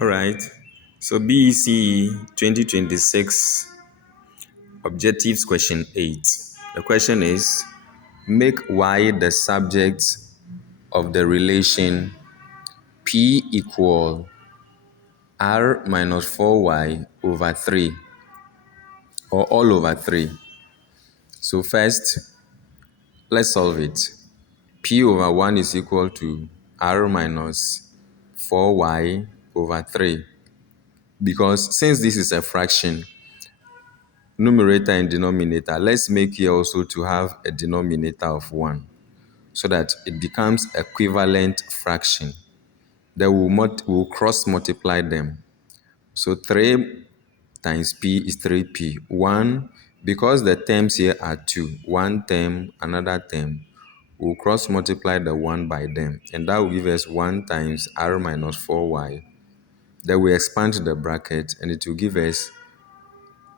All right. So BECE 2026 Objectives Question 8. The question is, make Y the subject of the relation P equal R minus 4Y over 3 or all over 3. So first, let's solve it. P over 1 is equal to R minus 4Y over 3. Because since this is a fraction, numerator and denominator, let's make here also to have a denominator of 1 so that it becomes equivalent fraction. Then we'll cross multiply them. So 3 times P is 3P. 1, because the terms here are 2, one term, another term, we'll cross multiply the 1 by them. And that will give us 1 times R minus 4Y. Then we expand the bracket and it will give us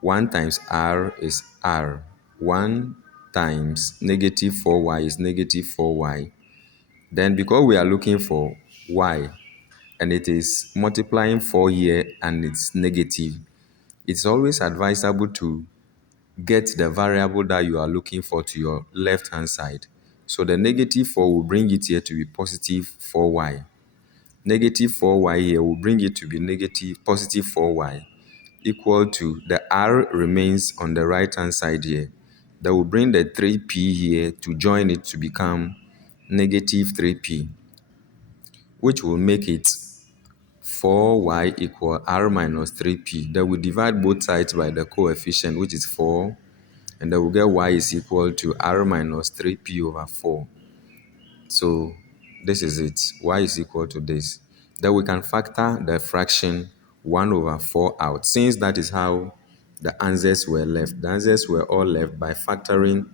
1 times R is R. 1 times negative 4Y is negative 4Y. Then because we are looking for Y and it is multiplying 4 here and it's negative, it's always advisable to get the variable that you are looking for to your left-hand side. So the negative 4 will bring it here to be positive 4Y. Negative 4Y here will bring it to be positive 4Y, equal to the R remains on the right-hand side here. That will bring the 3P here to join it to become negative 3P, which will make it 4Y equal R minus 3P. Then we divide both sides by the coefficient, which is 4, and then we'll get Y is equal to R minus 3P over 4. So this is it. Y is equal to this. Then we can factor the fraction 1 over 4 out. Since that is how the answers were left. The answers were all left by factoring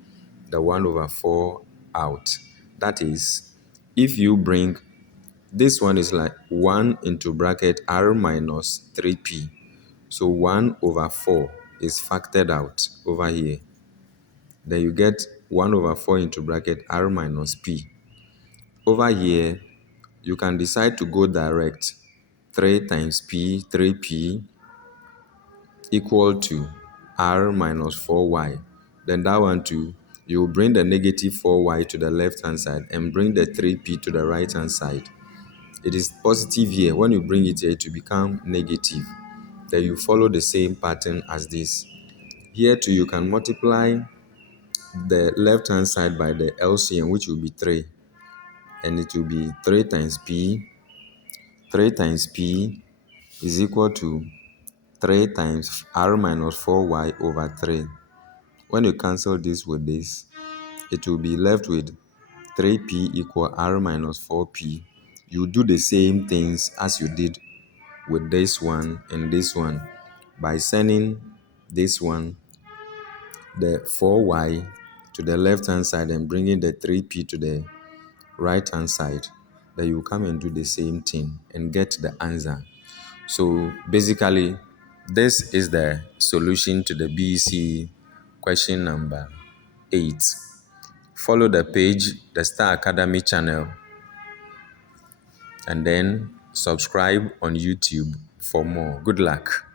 the 1 over 4 out. That is, if you bring, this one is like 1 into bracket R minus 3P. So 1 over 4 is factored out over here. Then you get 1 over 4 into bracket R minus P. Over here, you can decide to go direct. 3 times P, 3P equal to R minus 4Y. Then that one too, you will bring the negative 4Y to the left-hand side and bring the 3P to the right-hand side. It is positive here. When you bring it here, it will become negative. Then you follow the same pattern as this. Here too, you can multiply the left-hand side by the LCM, which will be 3. And it will be 3 times P. 3 times P is equal to 3 times R minus 4Y over 3. When you cancel this with this, it will be left with 3P equal R minus 4P. You do the same things as you did with this one and this one by sending this one, the 4Y, to the left-hand side and bringing the 3P to the right-hand side. Then you come and do the same thing and get the answer. So basically, this is the solution to the BEC question number 8. Follow the page, the Star Academy channel, and then subscribe on YouTube for more. Good luck.